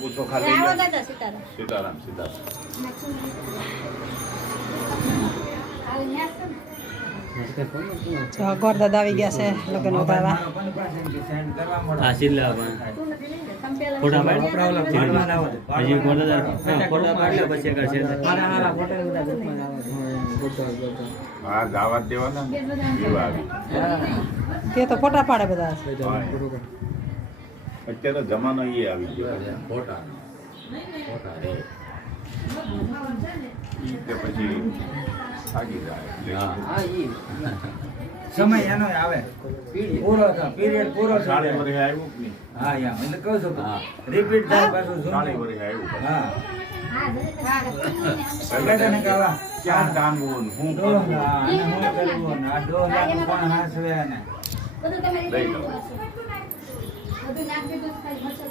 પૂછો ખાલી આવો દાદા સીતારામ. સીતારામ સીતારામ. ગોર દાદા આવી ગયા છે લગ્ન ઉતારવા. હા સિલ્લા પણ ફોટા પાડ હજી ફોટા પાડ્યા પછી કરશે હા દાવત દેવાના ને એવા આવી. તે તો ફોટા પાડે બધા. અત્યારે જમાનો એ આવી ગયો ફોટા રે કે પછી ભાગી જાય. હા સમય એનો આવે પૂરો થાય પીરિયડ પૂરો સાડી થાય. વર્ષે આવ્યું કે નહીં? હા યા એટલે કહું છું હા. રિપીટ થાય પાછું સાડી શું વર્ષે આવ્યું પછી. હા પહેલા તને કહેવા ક્યાં ટાંગવું ને શું ડોલા કરવું? અને હું કરવું ને આ ડોલાનું કોણ હાંસવે ને બધું તમે લઈ લો. બધું નાખી દીધું ખાલી મચ્છર